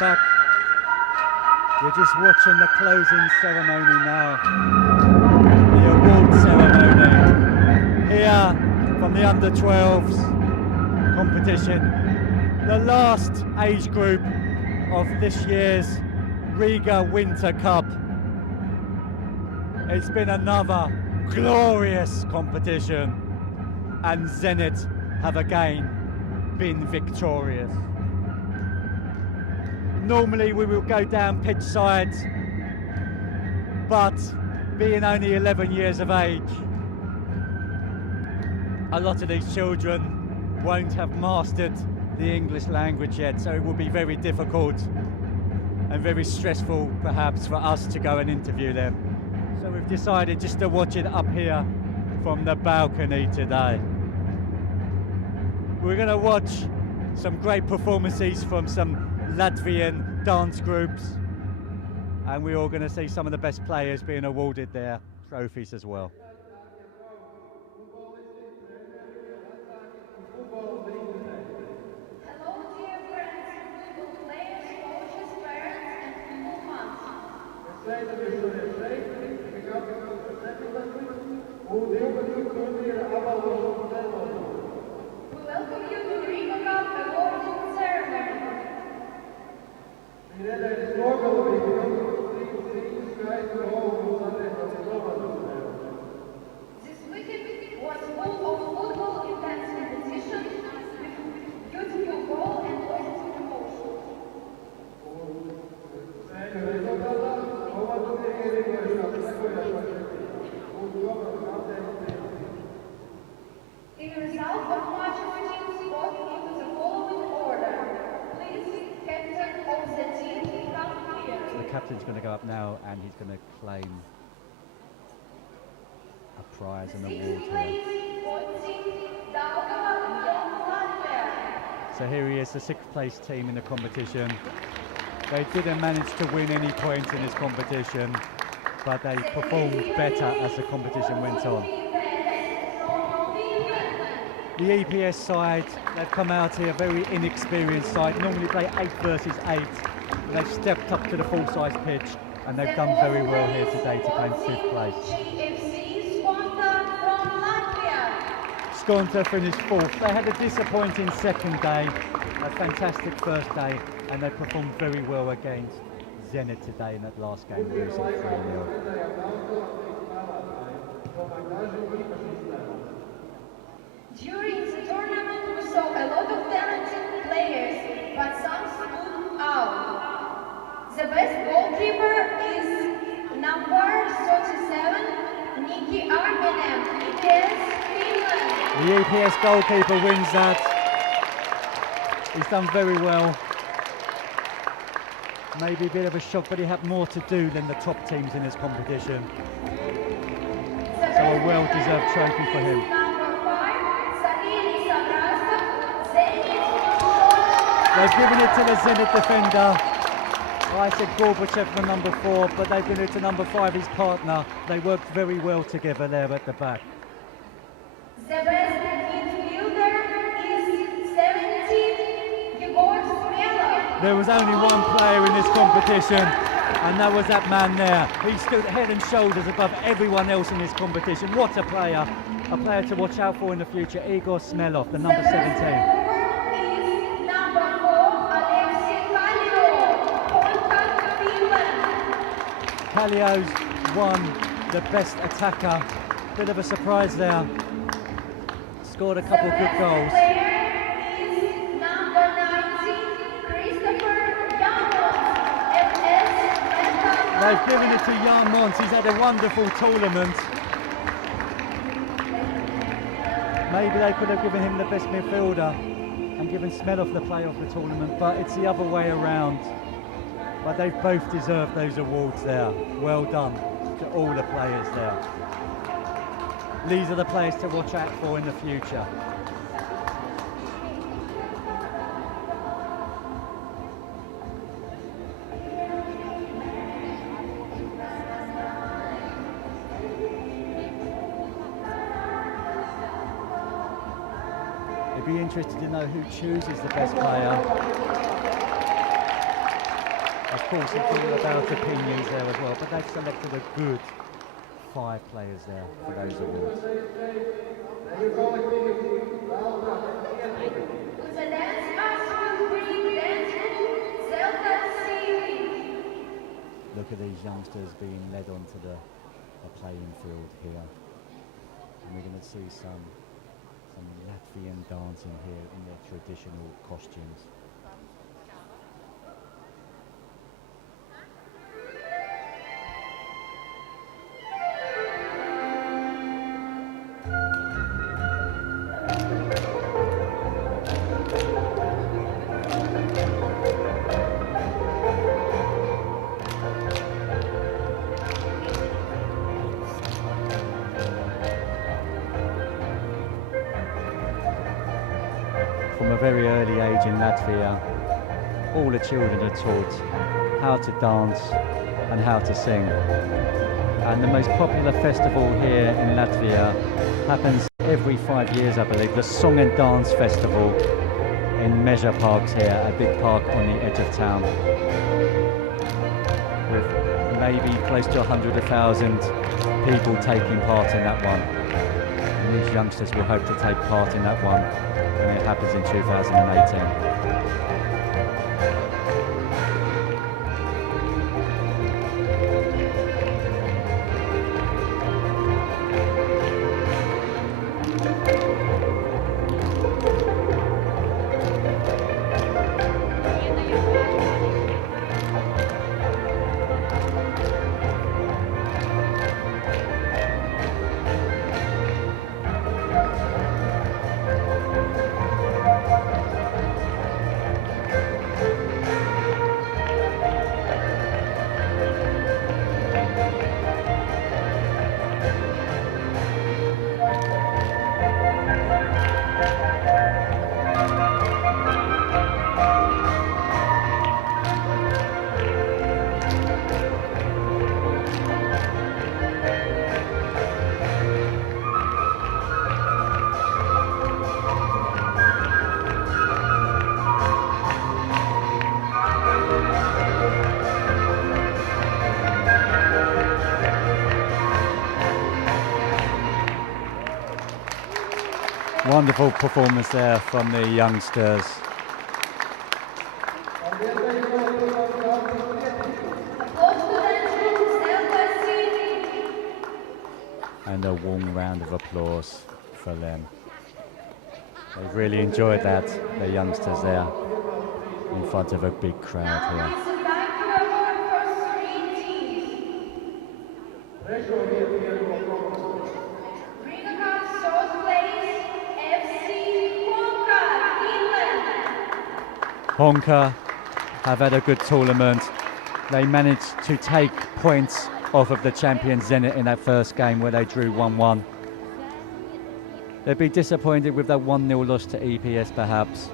back. We're just watching the closing ceremony now. The award ceremony. Here from the under-12s competition. The last age group of this year's Riga Winter Cup. It's been another glorious competition, and Zenit have again been victorious. Normally we will go down pitch side, but being only 11 years of age, a lot of these children won't have mastered the English language yet, so it will be very difficult and very stressful perhaps for us to go and interview them. So we've decided just to watch it up here from the balcony today. We're going to watch some great performances from some Latvian dance groups, and we're all going to see some of the best players being awarded their trophies as well. Hello dear friends, football players, coaches, parents and football fans. We welcome you to the Riga Cup awarding ceremony. This weekend was full of football intense competition with beautiful goal and positive emotions. In result of matches, teams got into the following order. Please, captain of the team, come here. So the captain's going to go up now and he's going to claim a prize and award here. So here he is, the 6th place team in the competition. They didn't manage to win any points in this competition, but they performed better as the competition went on. The EPS side, they've come out here, very inexperienced side, normally play 8 versus 8. They've stepped up to the full-size pitch and they've done very well here today to claim 5th place. Skonta finished 4th. They had a disappointing second day, a fantastic first day, and they performed very well against Zenit today in that last game, losing 3-0. During the tournament, we saw a lot of talented players, but some stood out. The best goalkeeper is number 37, Niki Arminen, EPS Finland. The EPS goalkeeper wins that. He's done very well. Maybe a bit of a shock, but he had more to do than the top teams in this competition. So a well-deserved trophy for him. They've given it to the Zenit defender. I said Gorbachev for number 4, but they've given it to number 5, his partner. They worked very well together there at the back. The best midfielder is 17, Yegor Smelov. There was only one player in this competition, and that was that man there. He stood head and shoulders above everyone else in this competition. What a player to watch out for in the future. Igor Smelov, the number 17. Kallio's won the best attacker. Bit of a surprise there. Scored a couple of good goals. They've given it to Jan Mons. He's had a wonderful tournament. Maybe they could have given him the best midfielder and given Smelov the player of the tournament, but it's the other way around. But they've both deserved those awards there. Well done to all the players there. These are the players to watch out for in the future. You'd be interested to know who chooses the best player. course, it's all about opinions there as well, but they've selected a good 5 players there for those awards. Look at these youngsters being led onto the playing field here. And we're going to see some Latvian dancing here in their traditional costumes. From a very early age in Latvia, all the children are taught how to dance and how to sing. And the most popular festival here in Latvia happens every 5 years, I believe, the Song and Dance Festival in Measure Parks here, a big park on the edge of town, with maybe close to 100,000 people taking part in that one. And these youngsters will hope to take part in that one when it happens in 2018. Wonderful performance there from the youngsters. And a warm round of applause for them. They've really enjoyed that, the youngsters there, in front of a big crowd here. Honka have had a good tournament. They managed to take points off of the champion Zenit in that first game where they drew 1-1. They'd be disappointed with that 1-0 loss to EPS perhaps,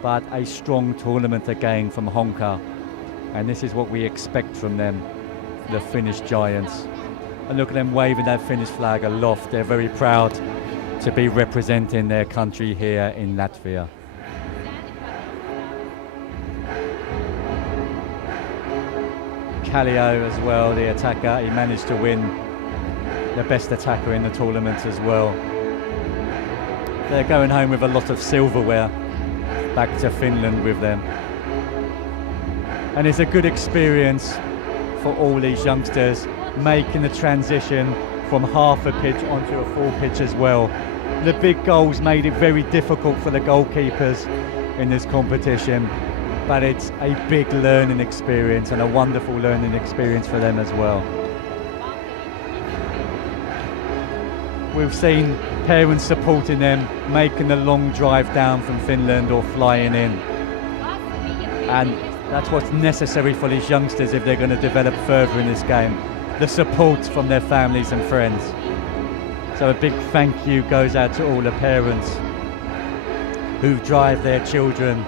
but a strong tournament again from Honka, and this is what we expect from them, the Finnish giants. And look at them waving that Finnish flag aloft. They're very proud to be representing their country here in Latvia. Kallio as well, the attacker, he managed to win the best attacker in the tournament as well. They're going home with a lot of silverware back to Finland with them. And it's a good experience for all these youngsters, making the transition from half a pitch onto a full pitch as well. The big goals made it very difficult for the goalkeepers in this competition, but it's a big learning experience and a wonderful learning experience for them as well. We've seen parents supporting them, making the long drive down from Finland or flying in. And that's what's necessary for these youngsters if they're going to develop further in this game. The support from their families and friends. So a big thank you goes out to all the parents who drive their children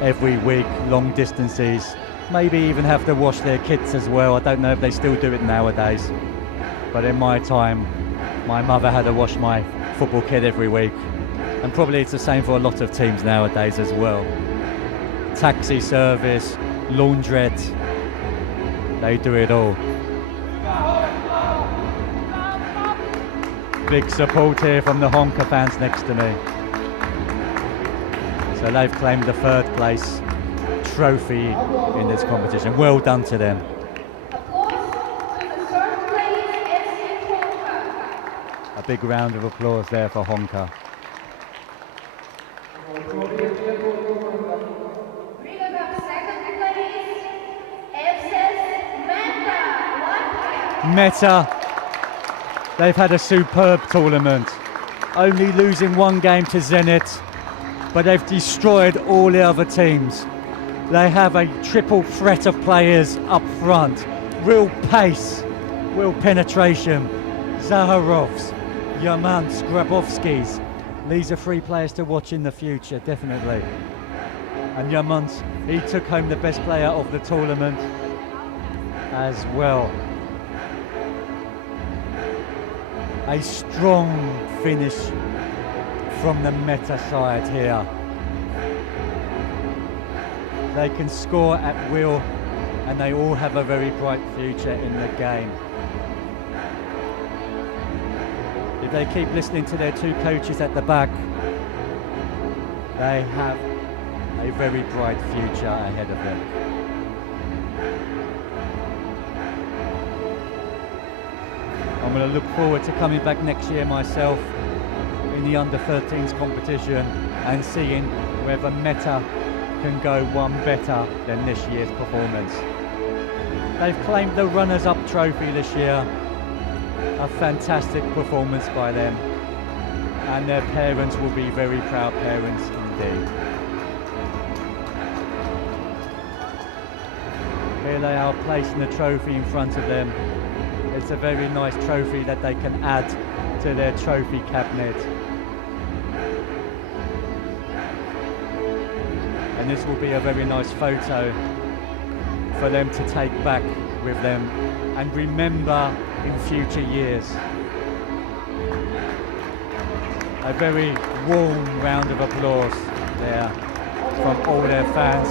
every week, long distances, maybe even have to wash their kids as well. I don't know if they still do it nowadays, but in my time, my mother had to wash my football kit every week, and probably it's the same for a lot of teams nowadays as well. Taxi service, laundrette, They do it all. Big support here from the Honka fans next to me. So they've claimed the third place trophy in this competition. Well done to them. Applause to the third place FC Honka. A big round of applause there for Honka. Riga Cup second place, FC Meta. Meta, they've had a superb tournament, only losing one game to Zenit, but they've destroyed all the other teams. They have a triple threat of players up front, real pace, real penetration. Zaharovs, Yamants, Grabowskis. These are three players to watch in the future, definitely. And Yamants, he took home the best player of the tournament as well. A strong finish from the Meta side here. They can score at will, and they all have a very bright future in the game. If they keep listening to their two coaches at the back, they have a very bright future ahead of them. I'm going to look forward to coming back next year myself in the under-13s competition and seeing whether Meta can go one better than this year's performance. They've claimed the runners-up trophy this year. A fantastic performance by them, and their parents will be very proud parents indeed. Here they are placing the trophy in front of them. It's a very nice trophy that they can add to their trophy cabinet. And this will be a very nice photo for them to take back with them and remember in future years. A very warm round of applause there from all their fans.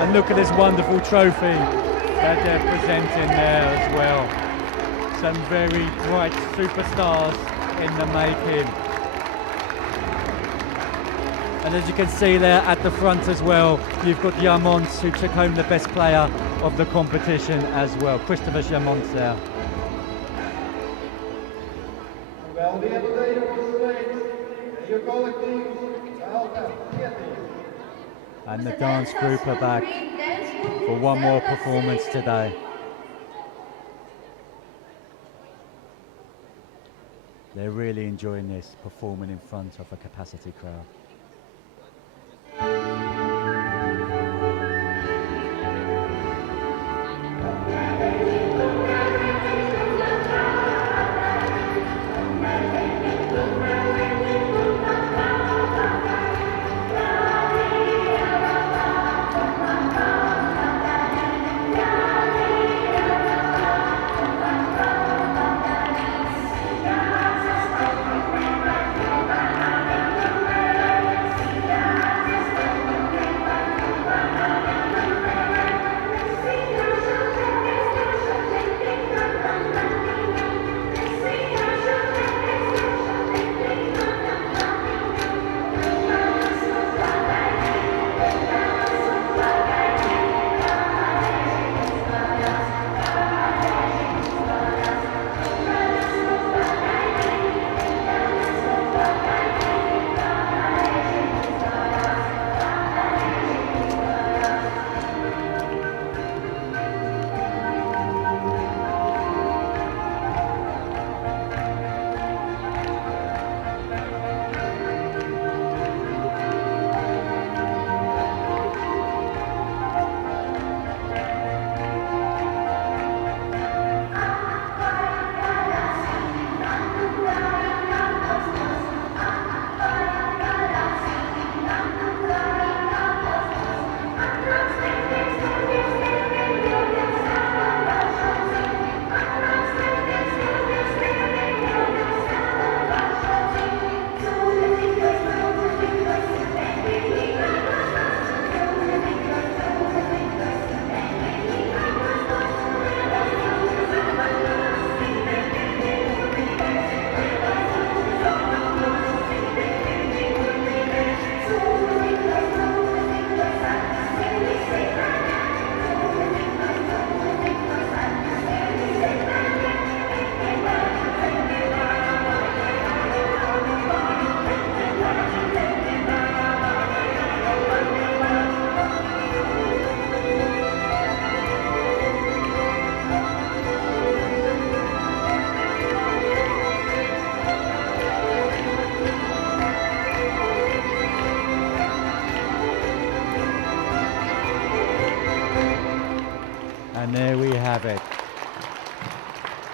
And look at this wonderful trophy that they're presenting there as well. Some very bright superstars in the making. And as you can see there at the front as well, you've got Jamons, who took home the best player of the competition as well. Christopher Jamons there. And the dance group are back for one more performance today. They're really enjoying this, performing in front of a capacity crowd.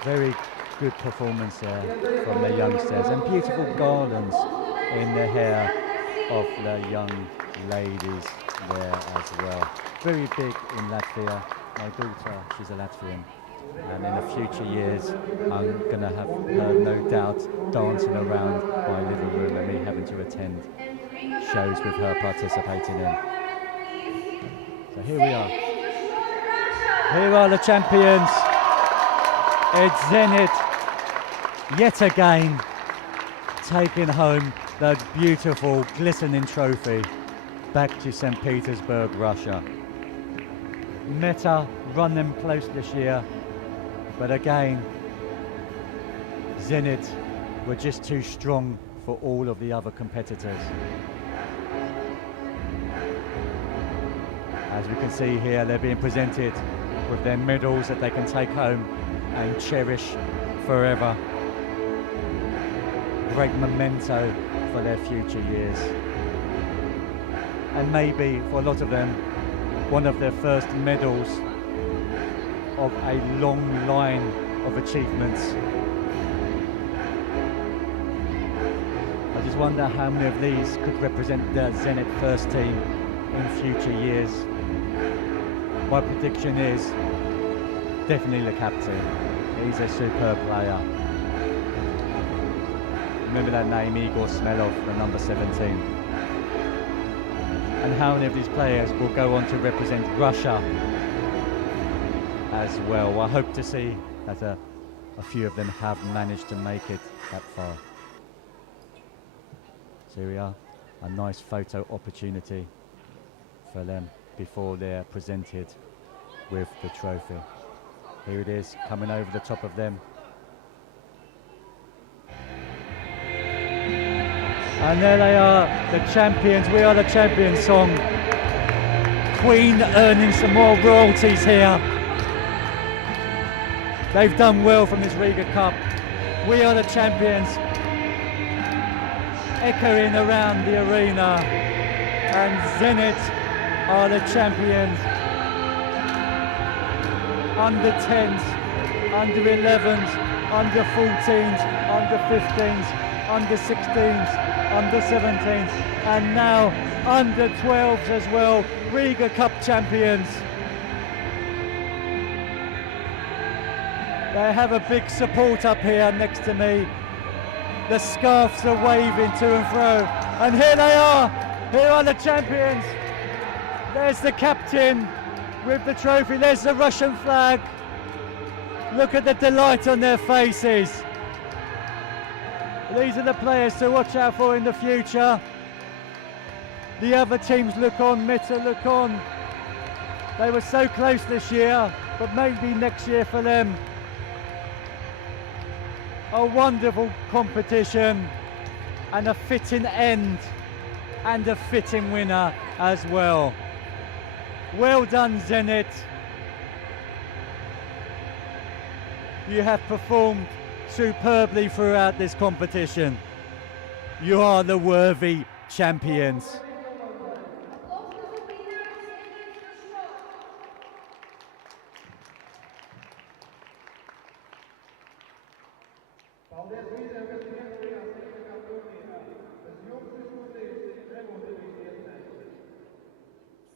Very good performance there from the youngsters, and beautiful garlands in the hair of the young ladies there as well. Very big in Latvia. My daughter, she's a Latvian, and in the future years I'm going to have her no doubt dancing around my living room and me having to attend shows with her participating in. So here we are. Here are the champions. It's Zenit yet again taking home the beautiful glistening trophy back to St. Petersburg, Russia. Meta run them close this year, but again Zenit were just too strong for all of the other competitors. As we can see here, they're being presented with their medals that they can take home and cherish forever. Great memento for their future years. And maybe for a lot of them, one of their first medals of a long line of achievements. I just wonder how many of these could represent the Zenit first team in future years. My prediction is definitely the captain. He's a superb player. Remember that name, Igor Smelov, the number 17. And how many of these players will go on to represent Russia as well? I hope to see that a few of them have managed to make it that far. So here we are, a nice photo opportunity for them before they're presented with the trophy. Here it is, coming over the top of them. And there they are, the champions. We are the champions song. Queen earning some more royalties here. They've done well from this Riga Cup. We are the champions. Echoing around the arena. And Zenit are the champions. Under 10s, under 11s, under 14s, under 15s, under 16s, under 17s, and now under 12s as well. Riga Cup champions. They have a big support up here next to me. The scarves are waving to and fro, and here they are. Here are the champions. There's the captain with the trophy. There's the Russian flag. Look at the delight on their faces. These are the players to watch out for in the future. The other teams look on, Meta look on. They were so close this year, but maybe next year for them. A wonderful competition and a fitting end and a fitting winner as well. Well done, Zenit. You have performed superbly throughout this competition. You are the worthy champions.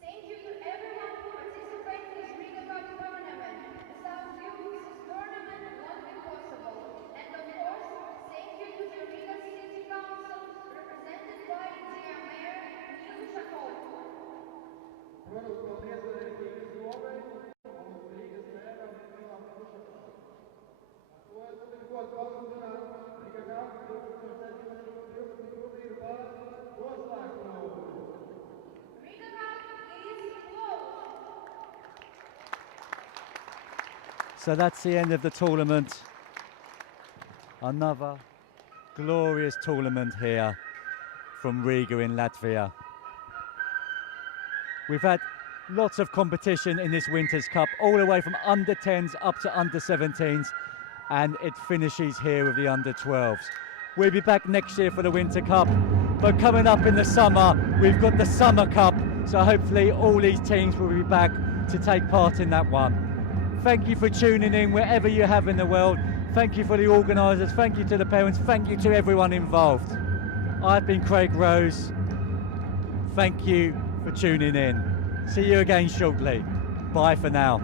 Thank you to everyone who participated in this Riga Cup tournament. Without you, this tournament won't be possible. And of course, thank you to the Riga City Council, represented by dear Mayor Neil Shakov. Riga Cup is closed. So that's the end of the tournament. Another glorious tournament here from Riga in Latvia. We've had lots of competition in this Winter's Cup, all the way from under 10s up to under 17s, and it finishes here with the under 12s. We'll be back next year for the Winter Cup, but coming up in the summer, we've got the Summer Cup, so hopefully all these teams will be back to take part in that one. Thank you for tuning in wherever you have in the world. Thank you for the organisers, thank you to the parents, thank you to everyone involved. I've been Craig Rose. Thank you for tuning in. See you again shortly. Bye for now.